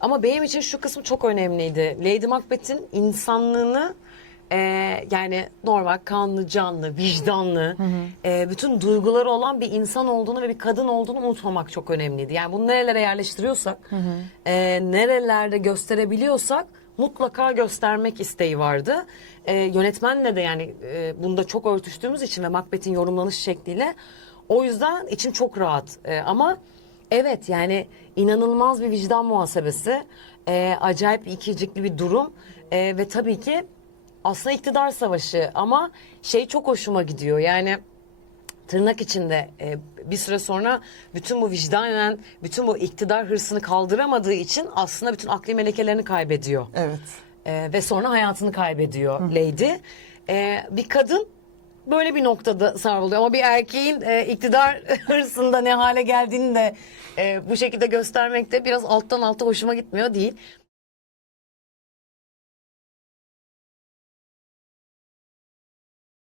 Ama benim için şu kısmı çok önemliydi. Lady Macbeth'in insanlığını e, yani normal kanlı, canlı, vicdanlı, e, bütün duyguları olan bir insan olduğunu ve bir kadın olduğunu unutmamak çok önemliydi. Yani bunu nerelere yerleştiriyorsak, e, nerelerde gösterebiliyorsak mutlaka göstermek isteği vardı. E, yönetmenle de yani e, bunda çok örtüştüğümüz için ve Macbeth'in yorumlanış şekliyle o yüzden içim çok rahat. E, ama evet yani inanılmaz bir vicdan muhasebesi, e, acayip ikircikli bir durum E, ve tabii ki aslında iktidar savaşı ama şey çok hoşuma gidiyor yani tırnak içinde e, bir süre sonra bütün bu vicdanen bütün bu iktidar hırsını kaldıramadığı için aslında bütün akli melekelerini kaybediyor. Evet. E, ve sonra hayatını kaybediyor Lady. E, bir kadın böyle bir noktada savruluyor ama bir erkeğin e, iktidar hırsında ne hale geldiğini de e, bu şekilde göstermek de biraz alttan alta hoşuma gitmiyor değil.